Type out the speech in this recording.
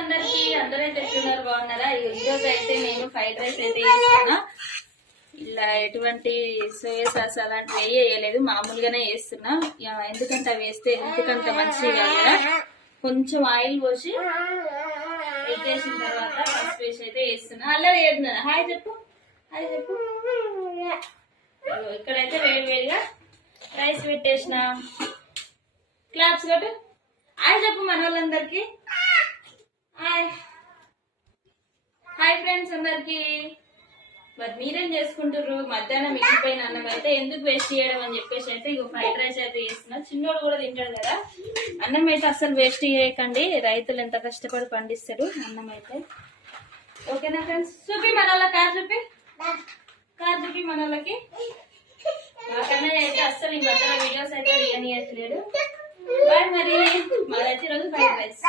అందరికి అందరూ అయితే ఎట్లున్నారు బాగున్నారా? ఇగో ఈ రోజు అయితే నేను ఫ్రైడ్ రైస్ అయితే చేస్తున్నా ఇలా ఎటువంటి సోయా సాస్ అలాంటివి వేయలేదు. మామూలుగానే వేస్తున్నా. ఇక ఎందుకంటే అవి వేస్తే ఎందుకంటే మంచిది కాదు కదా. కొంచెం ఆయిల్ పోసి వేసేసిన తర్వాత పసుపు వేసి అయితే వేస్తున్నా. అలా వేడున్నా హాయ్ చెప్పు. హాయ్ చెప్పు. ఇక్కడైతే వేడి వేడిగా రైస్ పెట్టేసిన. క్లాప్స్ కొట్టు. హాయ్ చెప్పు మన వాళ్ళందరికీ హాయ్ హాయ్ ఫ్రెండ్స్ అందరికి. మరి మీరేం చేసుకుంటారు మధ్యాహ్నం మిగిలిపోయిన అన్నం అయితే ఎందుకు వేస్ట్ చేయడం అని చెప్పేసి అయితే ఇక ఫ్రైడ్ రైస్ అయితే చేస్తున్నా. చిన్నోడు కూడా తింటాడు కదా. అన్నం అయితే అస్సలు వేస్ట్ చేయకండి. రైతులు ఎంత కష్టపడి పండిస్తారు అన్నం అయితే. ఓకేనా ఫ్రెండ్స్ చూపి మన వాళ్ళ కార్ చూపి. కార్ చూపి మన వాళ్ళకి నాకన్నా అయితే అస్సలు ఈ మధ్యలో వీడియోస్ అయితే తీయనియట్లేదు. బాయ్ మరి. మాదైతే ఈరోజు ఫ్రైడ్ రైస్